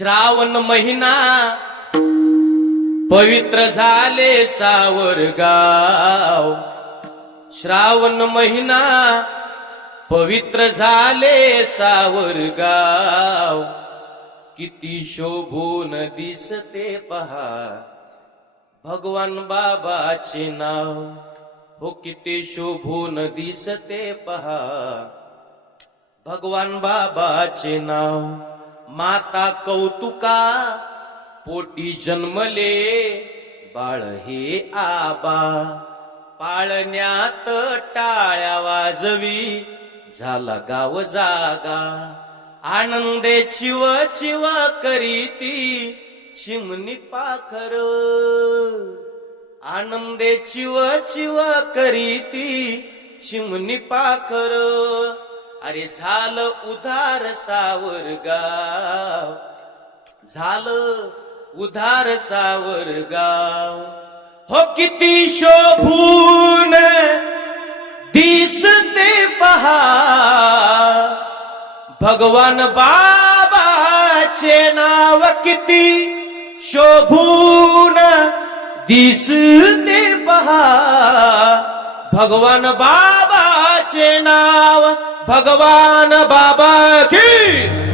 श्रावण महिना पवित्र झाले सावरगाव। श्रावण महिना पवित्र झाले सावरगाव। किती शोभून दिसते पहा भगवान बाबाचे नाव। हो किती शोभून दिसते पहा भगवान बाबाचे नाव। माता कौतुका पोटी जन्मले बाळ हे आबा। पाळण्यात टाळ्या वाजवी झाला गाव जागा। आनंदे चिव चिव करीती चिमणी पाखर। आनंदे चिव चिव करीती चिमणी पाखर। अरे झालं उधार सावरगाव। झालं उधार सावरगाव। हो किती शोभून दिसते पहा भगवान बाबाचे नाव। किती शोभून दिसते पहा भगवान बाबाचे नाव। भगवान बाबा की